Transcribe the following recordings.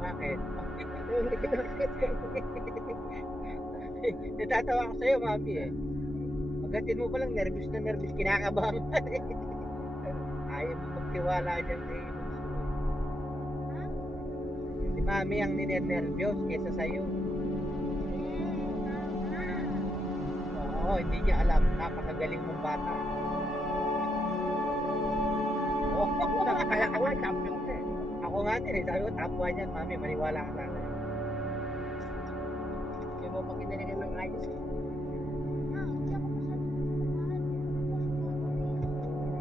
Bakit? Natatawa ako sa'yo, mami eh. Pagdating mo pa lang, nervous na nervous, kinakabahan ka eh. Ayaw mo magtiwala dyan kay si mami ang ninervyos kesa sa'yo. Oo, hindi niya alam. Napakagaling mong bata. Oo, Kaya ka nga, champion ka eh. ako nga din eh. Sabi ko, top 1 yan, mami. Maniwala ka sa akin. Hindi mo pa kiniligan ng ayos.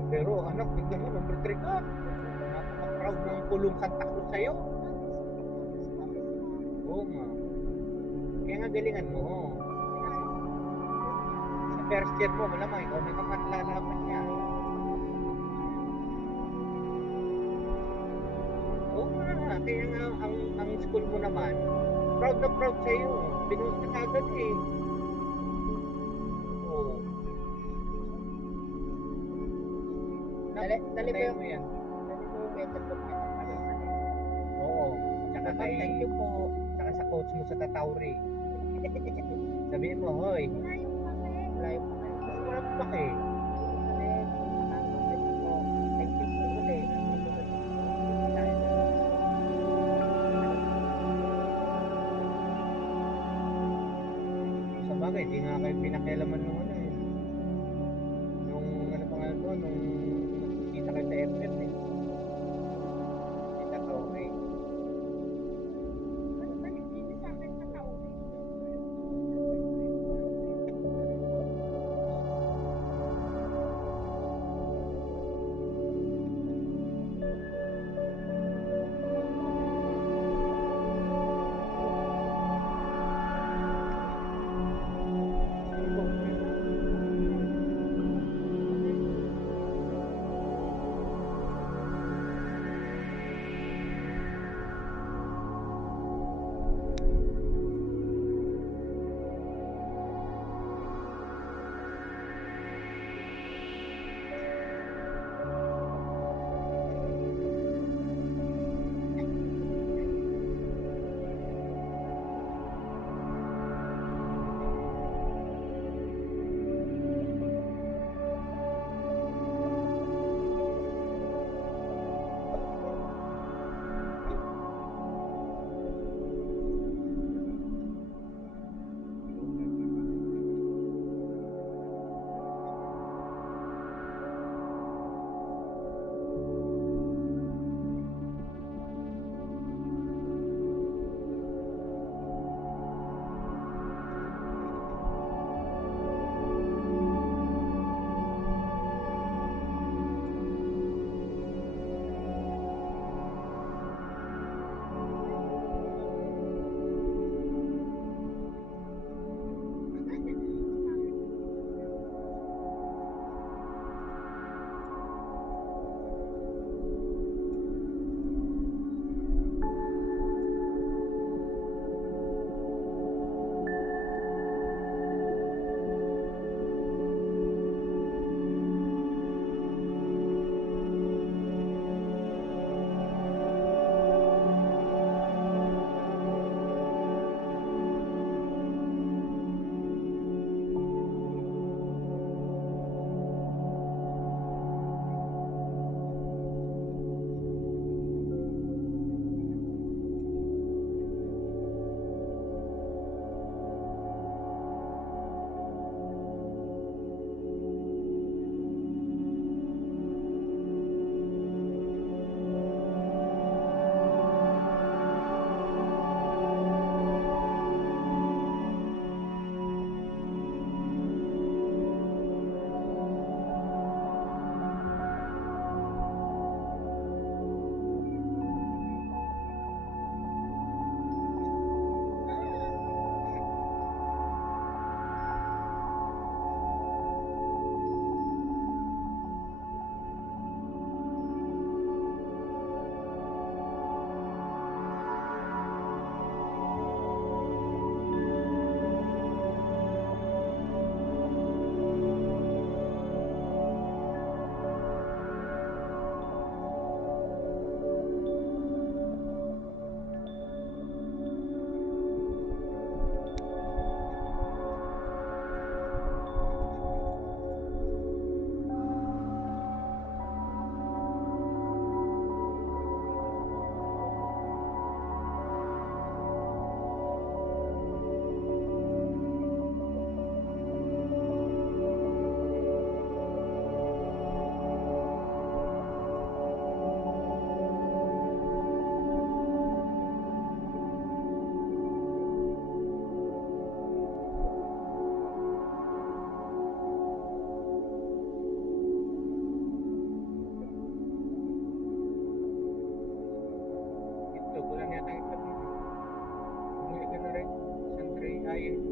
Pero anak, tignan mo, number 3 ka. Napaka-proud ng pulong Santa Cruz sa'yo. Oo nga. Kaya nga galingan mo. Sa first year mo, malamang ikaw na naman lalaban niya. Oo nga, kaya nga ang school mo naman, proud na proud sa'yo. Pinost ka agad eh. Oo. Dali Tayo mo mo yan. Dali mo yung medal ko pa ng pagkakas. Oo. Tsaka kay, Thank you po. tsaka sa coach mo sa Tatauri. Sabihin mo, hoy, Wala yung pakay. wala pa ba eh. Thank you po ulit. Sa bagay, di nga kayo pinakialaman nung ano eh. Nung ano pa nga to, nung nakikita kayo sa FM eh. Si Tatauri. eh.